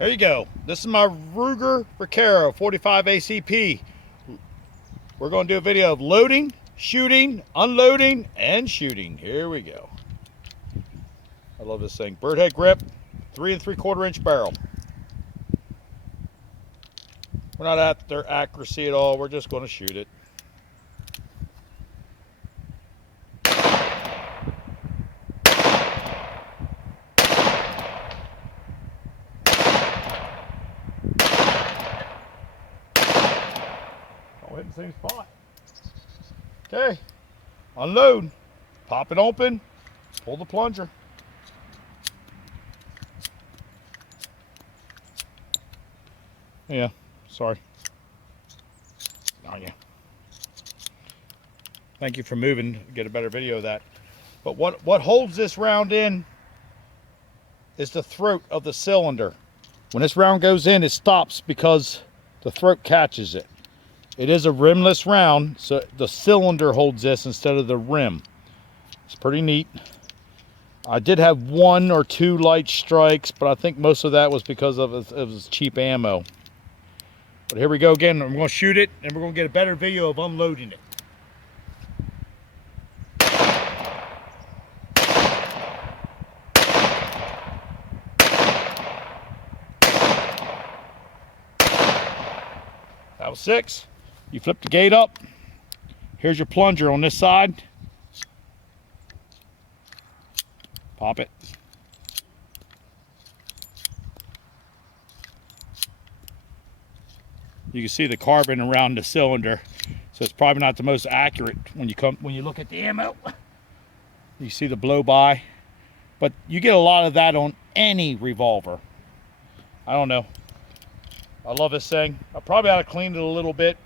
There you go. This is my Ruger Vaquero 45 ACP. We're going to do a video of loading, shooting, unloading, and shooting. Here we go. I love this thing. Bird head grip, 3 3/4 inch barrel. We're not after accuracy at all. We're just going to shoot it. All hit the same spot. Okay, unload, pop it open, pull the plunger. Yeah, sorry. Oh yeah. Thank you for moving to get a better video of that. But what holds this round in is the throat of the cylinder. When this round goes in, it stops because the throat catches it. It is a rimless round, so the cylinder holds this instead of the rim. It's pretty neat. I did have 1 or 2 light strikes, but I think most of that was because of its cheap ammo. But here we go again. I'm going to shoot it, and we're going to get a better video of unloading it. That was 6. You flip the gate up. Here's your plunger on this side. Pop it. You can see the carbon around the cylinder, so it's probably not the most accurate when you look at the ammo. You see the blow by, but you get a lot of that on any revolver. I don't know. I love this thing. I probably ought to clean it a little bit.